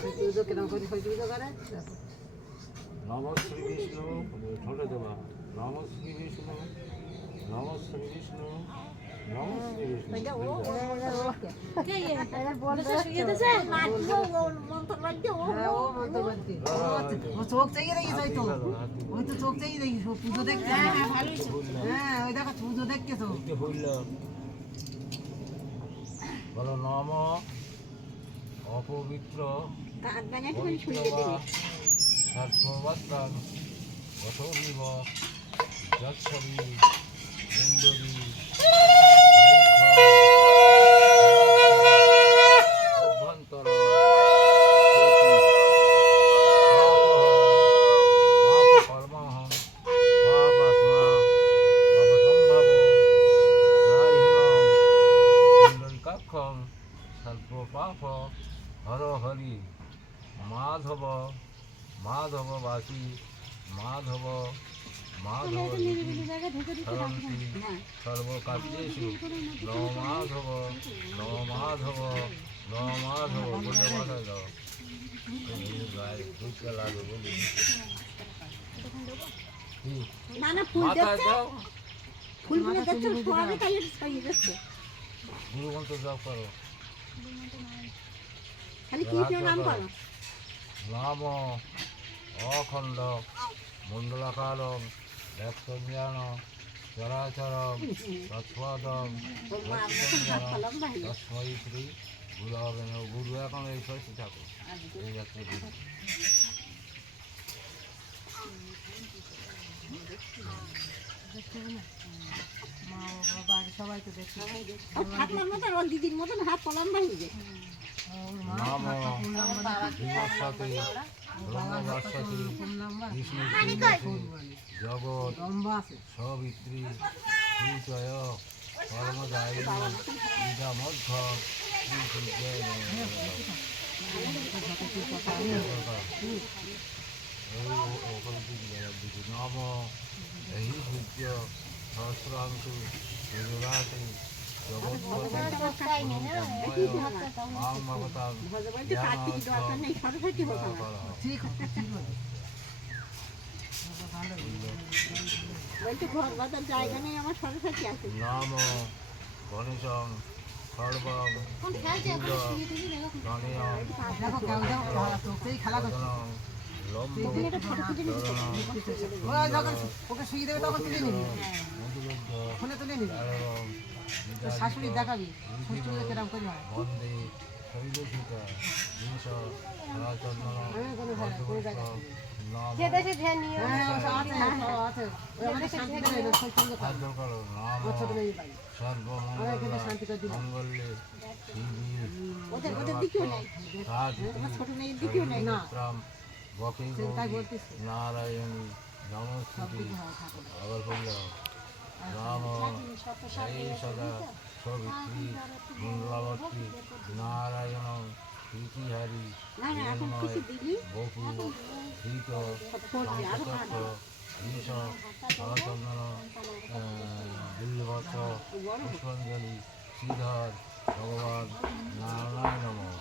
পুজো কেরম করে পুজো করে দেখো। নম শ্রী বিষ্ণু ঠোঁটে দেবা। নম শ্রী বিষ্ণু, নম শ্রী বিষ্ণু, নম শ্রী বিষ্ণু। ও চোখ চেয়ে দেখিস, ওই তো ওই তো চোখ চেয়ে দেখিস, ও পুজো দেখতে। হ্যাঁ ওই দেখো পুজো দেখতে তো। বলো নম অপবিত্র সর্ববস্ত্রাং অথবিব যচ্ছবি ইন্দুরি অভ্যন্তর কর্মহং পাপাত্মা পাপসম্ভব রাহিণং পুণ্ডরিকাক্ষং সর্বপাপ হর হরি মাধব মাধববাসী মাধব মাধব সরন্তি সর্বকার্যেষু নম মাধব নম মাধব নম মাধব বলে মাথায় দাও। গায়ে ঢুকে লাগবে বলি মাথায় দাও। গুরুমন্ত্র জপ করো। নাম অখণ্ড মণ্ডলাকারম ব্যক্তজ্ঞান চরাচরম তৎপদম তস্মৈ শ্রী গুরবে নমঃ। গুরু এখন এই সত্যি থাকো, এই যাচ্ছে গুরু। মা বাবা সবাই তো দেখছে। দিদির মতন হাত কলম ভাঙবে। নাম বিভৎসতে ব্রহ্মবর্ষতি বিষ্ণু জগৎ সবিত্রী সূচয় কর্মদায়িনী ইদামধ্য শ্রীসূর্যায় নাম এই সূর্য সহস্রাংশু গুজরাটি জায়গা নেই আমার সরস্বতী আছে। নাম গণেশং সর্বং ওকে শুয়ে দেবে তখন তুলে নিবি, ফোনে তুলে নিবি, শাশুড়ি দেখাবি শ্বশুরে কেরম করে হয়। বন্দে শৈলসুতা জিনিস সর্বমঙ্গলে নারায়ণী নমস্তুতি। আবার বললাম রাম সেই সদা সবিত্রী মঙ্গলাবতী নারায়ণ প্রীতিহারি বপু ধৃত শঙ্খচক্র ঈশ সরচন্দন বিল্লবত্র পুষ্পাঞ্জলি শ্রীধর ভগবান নারায়ণ নমঃ।